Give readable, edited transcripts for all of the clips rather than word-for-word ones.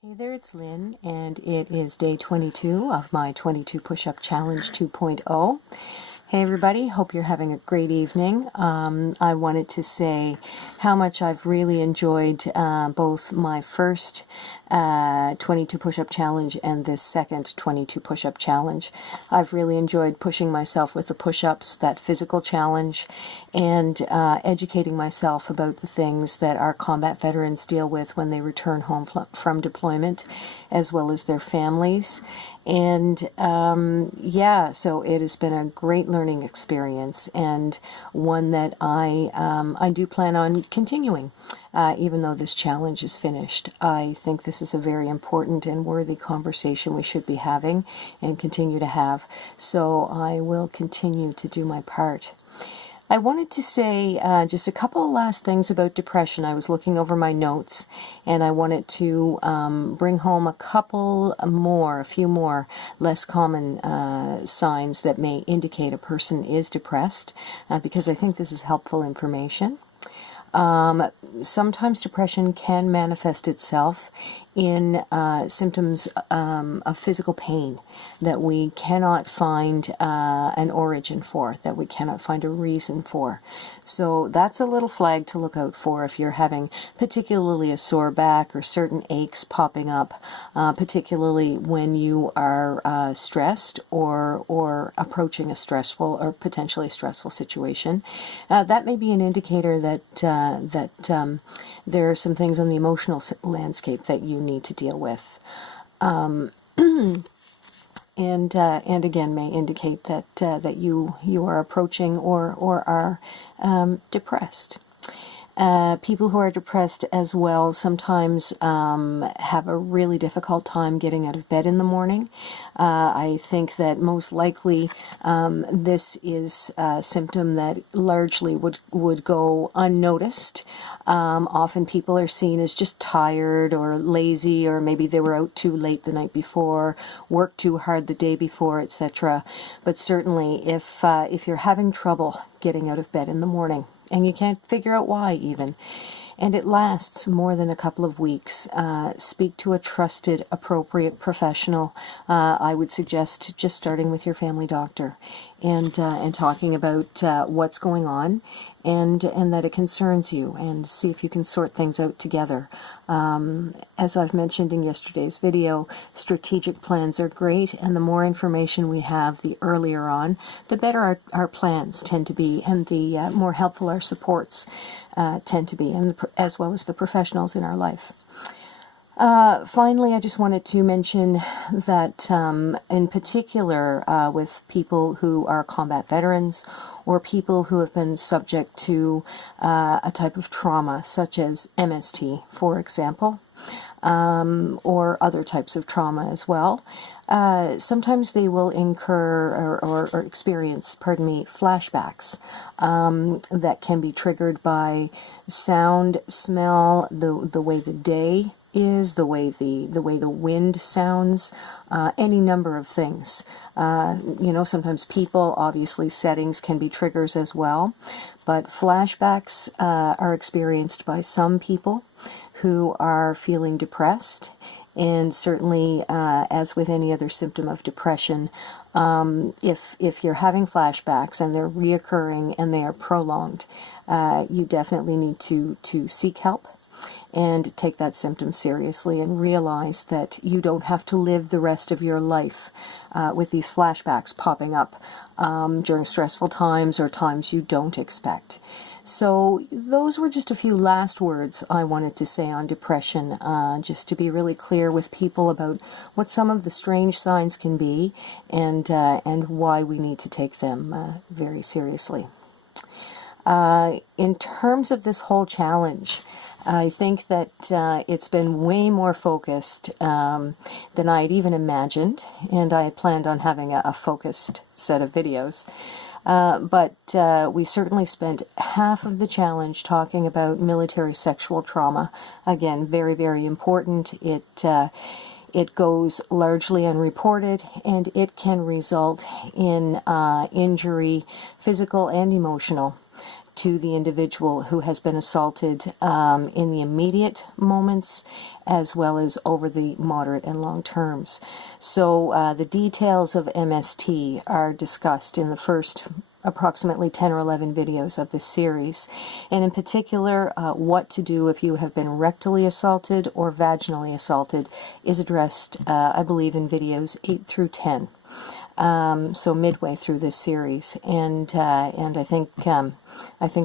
Hey there, it's Lynn, and it is day 22 of my 22 Push-Up Challenge 2.0. Hey everybody, hope you're having a great evening. I wanted to say how much I've really enjoyed both my first 22 push-up challenge and this second 22 push-up challenge. I've really enjoyed pushing myself with the push-ups, that physical challenge, and educating myself about the things that our combat veterans deal with when they return home from deployment, as well as their families. And so it has been a great learning experience, and one that I do plan on continuing, even though this challenge is finished. I think this is a very important and worthy conversation we should be having and continue to have. So I will continue to do my part. I wanted to say just a couple of last things about depression. I was looking over my notes, and I wanted to bring home a few more less common signs that may indicate a person is depressed, because I think this is helpful information. Sometimes depression can manifest itself in symptoms of physical pain that we cannot find an origin for, that we cannot find a reason for. So that's a little flag to look out for if you're having particularly a sore back or certain aches popping up, particularly when you are stressed or approaching a stressful or potentially stressful situation. That may be an indicator that there are some things on the emotional landscape that you need to deal with, and again may indicate that you are approaching or are depressed. People who are depressed as well sometimes have a really difficult time getting out of bed in the morning. I think that most likely this is a symptom that largely would go unnoticed. Often people are seen as just tired or lazy, or maybe they were out too late the night before, worked too hard the day before, etc. But certainly if you're having trouble getting out of bed in the morning, and you can't figure out why even, and it lasts more than a couple of weeks, speak to a trusted, appropriate professional. I would suggest just starting with your family doctor and talking about what's going on, and that it concerns you, and see if you can sort things out together. As I've mentioned in yesterday's video, strategic plans are great, and the more information we have the earlier on, the better our plans tend to be, and the more helpful our supports tend to be, and as well as the professionals in our life. Finally, I just wanted to mention that in particular with people who are combat veterans or people who have been subject to a type of trauma such as MST, for example, or other types of trauma as well, sometimes they will incur or experience, flashbacks that can be triggered by sound, smell, the way the day is, the way the wind sounds, any number of things. Sometimes people, obviously settings can be triggers as well, but flashbacks are experienced by some people who are feeling depressed. And certainly, as with any other symptom of depression, if you're having flashbacks and they're reoccurring and they are prolonged, you definitely need to seek help and take that symptom seriously, and realize that you don't have to live the rest of your life with these flashbacks popping up during stressful times or times you don't expect. So those were just a few last words I wanted to say on depression, just to be really clear with people about what some of the strange signs can be, and why we need to take them very seriously. In terms of this whole challenge, I think that it's been way more focused than I had even imagined, and I had planned on having a focused set of videos. But we certainly spent half of the challenge talking about military sexual trauma. Again, very, very important. It goes largely unreported, and it can result in injury, physical and emotional, to the individual who has been assaulted in the immediate moments, as well as over the moderate and long terms. So the details of MST are discussed in the first approximately 10 or 11 videos of this series, and in particular what to do if you have been rectally assaulted or vaginally assaulted is addressed, I believe, in videos 8 through 10. So midway through this series, and I think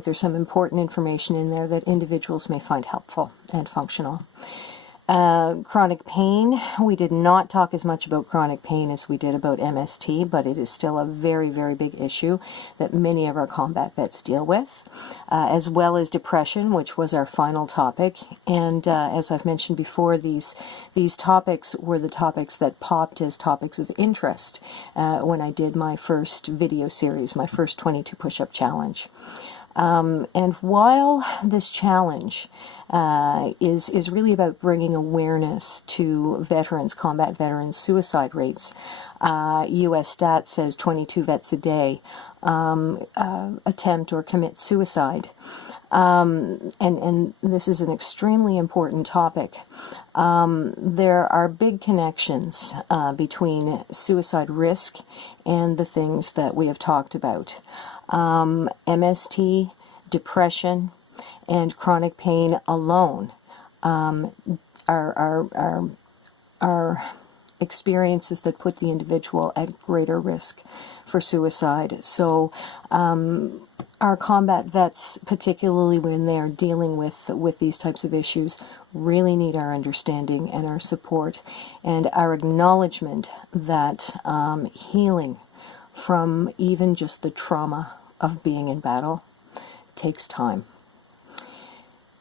there's some important information in there that individuals may find helpful and functional. Chronic pain. We did not talk as much about chronic pain as we did about MST, but it is still a very, very big issue that many of our combat vets deal with, as well as depression, which was our final topic. And as I've mentioned before, these topics were the topics that popped as topics of interest when I did my first video series, my first 22 push-up challenge. And while this challenge is really about bringing awareness to veterans, combat veterans' suicide rates, U.S. Stats says 22 vets a day attempt or commit suicide. And this is an extremely important topic. There are big connections between suicide risk and the things that we have talked about. MST, depression, and chronic pain alone are experiences that put the individual at greater risk for suicide. So our combat vets, particularly when they are dealing with these types of issues, really need our understanding and our support and our acknowledgement that healing from even just the trauma of being in battle takes time.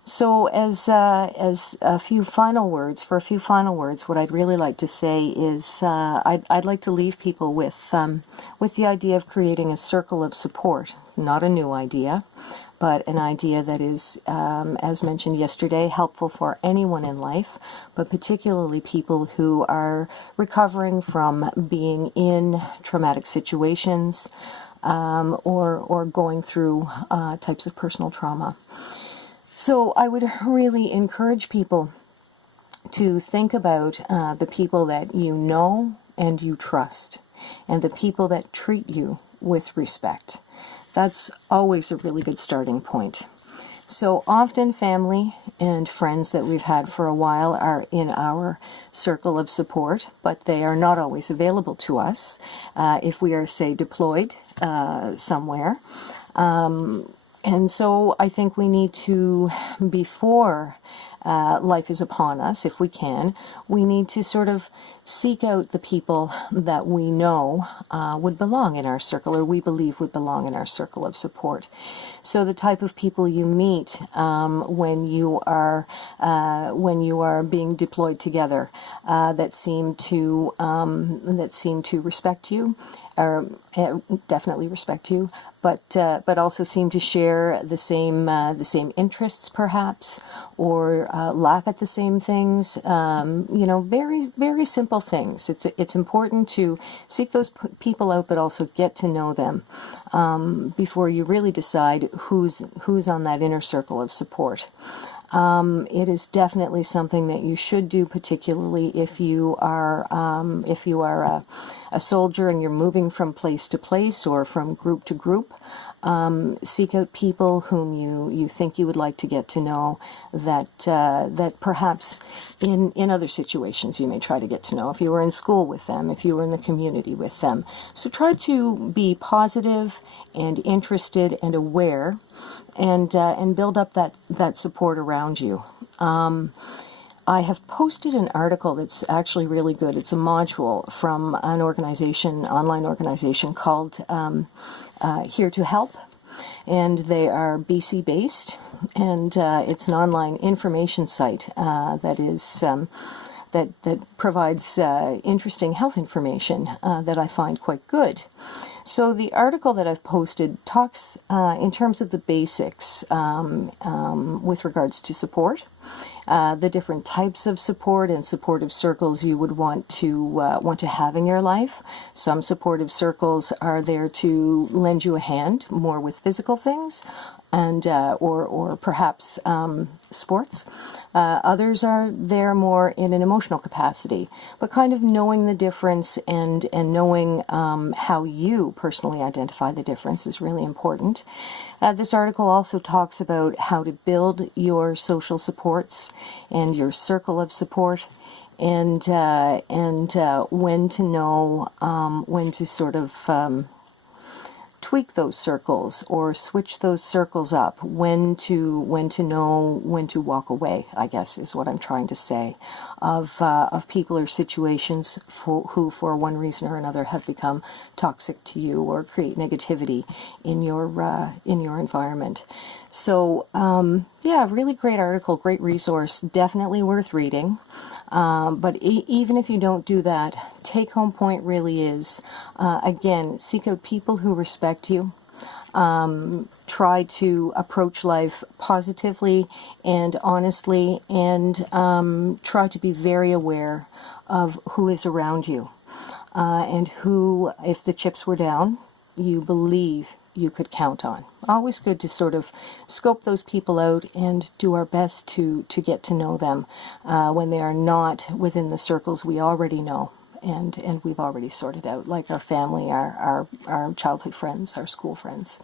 So as a few final words, what I'd really like to say is I'd like to leave people with the idea of creating a circle of support, not a new idea, but an idea that is, as mentioned yesterday, helpful for anyone in life, but particularly people who are recovering from being in traumatic situations or going through types of personal trauma. So I would really encourage people to think about the people that you know and you trust, and the people that treat you with respect. That's always a really good starting point. So often family and friends that we've had for a while are in our circle of support, but they are not always available to us if we are, say, deployed somewhere. And so I think we need to, before life is upon us, if we can, we need to sort of seek out the people that we know would belong in our circle, or we believe would belong in our circle of support. So the type of people you meet when you are being deployed together that seem to respect you, or definitely respect you, but also seem to share the same interests, perhaps, or laugh at the same things. Very, very simple things. It's important to seek those people out, but also get to know them before you really decide who's on that inner circle of support. It is definitely something that you should do, particularly if you are a soldier and you're moving from place to place or from group to group. Seek out people whom you think you would like to get to know, that perhaps in other situations you may try to get to know. If you were in school with them, if you were in the community with them. So try to be positive and interested and aware, and build up that support around you. I have posted an article that's actually really good. It's a module from an online organization called Here to Help, and they are BC based, and it's an online information site that provides interesting health information that I find quite good. So the article that I've posted talks in terms of the basics with regards to support, the different types of support and supportive circles you would want to have in your life. Some supportive circles are there to lend you a hand more with physical things. and or perhaps sports. Others are there more in an emotional capacity, but kind of knowing the difference and knowing how you personally identify the difference is really important. This article also talks about how to build your social supports and your circle of support, and when to know when to sort of tweak those circles or switch those circles up, when to know when to walk away, I guess is what I'm trying to say, of people or situations who for one reason or another have become toxic to you or create negativity in your environment. So yeah, really great article, great resource, definitely worth reading. But even if you don't do that, take-home point really is, again, seek out people who respect you. Try to approach life positively and honestly, and try to be very aware of who is around you, and who, if the chips were down, you believe you could count on. Always good to sort of scope those people out and do our best to get to know them when they are not within the circles we already know and we've already sorted out, like our family, our childhood friends, our school friends.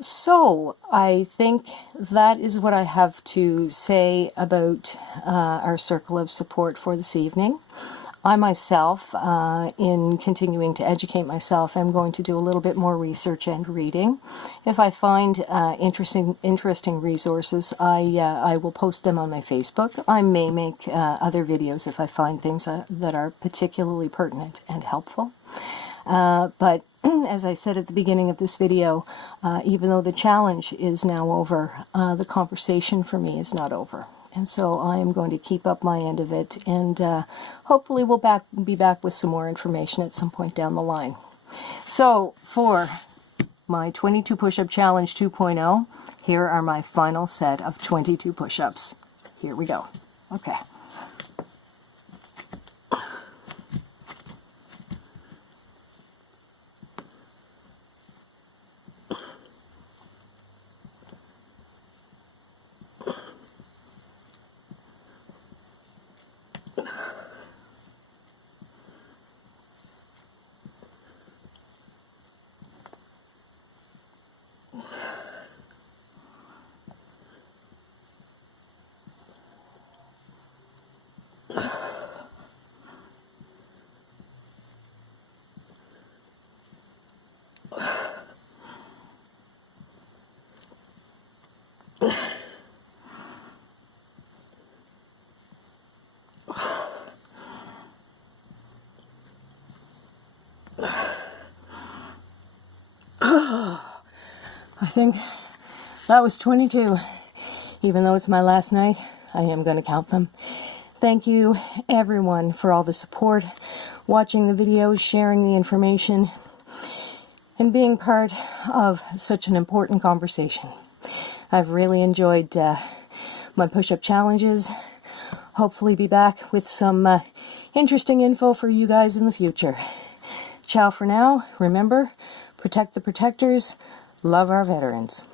So I think that is what I have to say about our circle of support for this evening. I myself, in continuing to educate myself, am going to do a little bit more research and reading. If I find interesting resources, I will post them on my Facebook. I may make other videos if I find things that are particularly pertinent and helpful. But as I said at the beginning of this video, even though the challenge is now over, the conversation for me is not over. And so I am going to keep up my end of it, and hopefully we'll be back with some more information at some point down the line. So for my 22 push-up challenge 2.0, here are my final set of 22 push-ups. Here we go. Okay. I think that was 22. Even though it's my last night, I am going to count them. Thank you, everyone, for all the support, watching the videos, sharing the information, and being part of such an important conversation. I've really enjoyed my push-up challenges. Hopefully be back with some interesting info for you guys in the future. Ciao for now. Remember, protect the protectors, love our veterans.